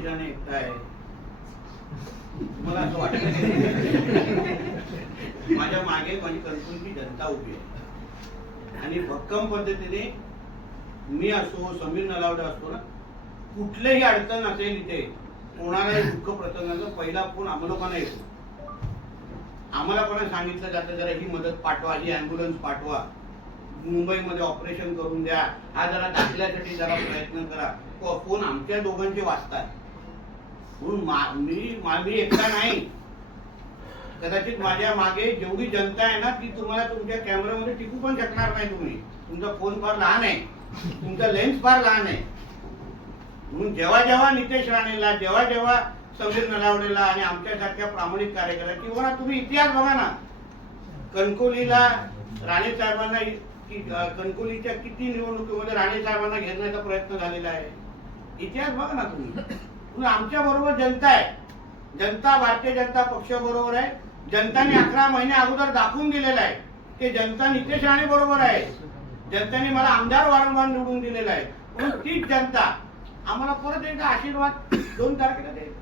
नितेश राणे एकटा आहे मला असं वाटत. माझ्या मागे माझी कणकवलीची जनता उभी आहे आणि भक्कम पद्धतीने मी असो, समीर नलावडे असतो ना, कुठलीही अडचण असेल इथे कोणालाही दुःख प्रसंगाचा पहिला फोन आम्हा लोकांना येतो. आम्हाला पण सांगितलं जातं जरा ही मदत पाठवा, ही ॲम्ब्युलन्स पाठवा, मुंबईमध्ये ऑपरेशन करून द्या, हा जरा दाखल्यासाठी जरा प्रयत्न करा. फोन आमच्या दोघांचे वाचतात. म्हणून मी एकटा नाही, कदाचित माझ्या मागे जेवढी जनता आहे ना ती तुम्हाला तुमच्या कॅमेऱ्यामध्ये टिकू पण शकणार नाही. तुम्ही तुमचा फोन फार लहान आहे, तुमचा लेन्स फार लहान आहे. म्हणून जेव्हा जेव्हा नितेश राणेला, जेव्हा जेव्हा समीर नलावडेला आणि आमच्यासारख्या प्रामाणिक कार्यकर्त्यांना किंवा तुम्ही इतिहास बघा ना, कणकवलीला राणे साहेबांना, कणकवलीच्या किती निवडणुकीमध्ये राणे साहेबांना घेण्याचा प्रयत्न झालेला आहे. इतिहास बघा ना तुम्ही. आमच्या बरोबर जनता आहे. जनता भारतीय जनता पक्ष बरोबर आहे. जनताने 11 महिने अगोदर दाखवून दिलेलं आहे ते जनता नितेश राणे बरोबर आहे. जनतेने मला आमदार वारंवार निवडून दिलेला आहे. म्हणून तीच जनता आम्हाला परत एकदा आशीर्वाद 2 तारखेला देईल.